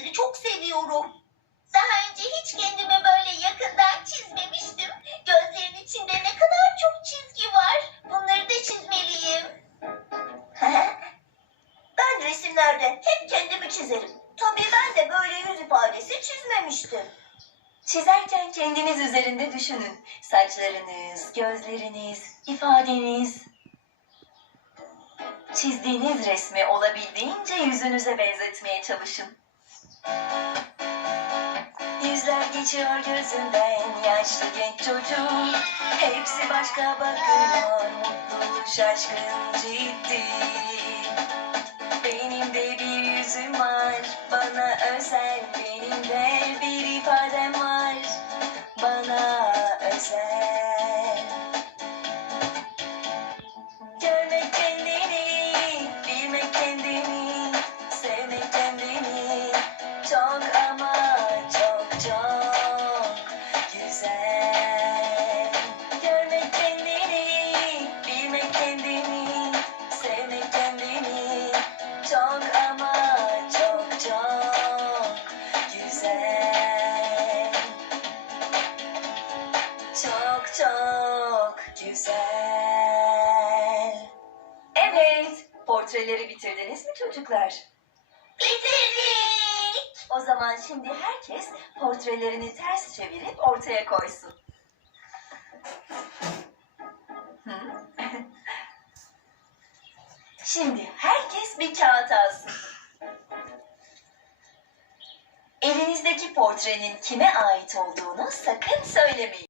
resimleri çok seviyorum. Daha önce hiç kendimi böyle yakından çizmemiştim. Gözlerin içinde ne kadar çok çizgi var. Bunları da çizmeliyim. ben resimlerde hep kendimi çizerim. Tabii ben de böyle yüz ifadesi çizmemiştim. Çizerken kendiniz üzerinde düşünün. Saçlarınız, gözleriniz, ifadeniz. Çizdiğiniz resmi olabildiğince yüzünüze benzetmeye çalışın. Yüzler geçiyor gözünden yaşlı genç çocuk. Hepsi başka bakıyor mutlu şaşkın ciddi. Çok ama çok çok güzel. Çok çok güzel. Evet, portreleri bitirdiniz mi çocuklar? Bitirdik. O zaman şimdi herkes portrelerini ters çevirip ortaya koysun. Şimdi herkes bir kağıt alsın. Elinizdeki portrenin kime ait olduğunu sakın söylemeyin.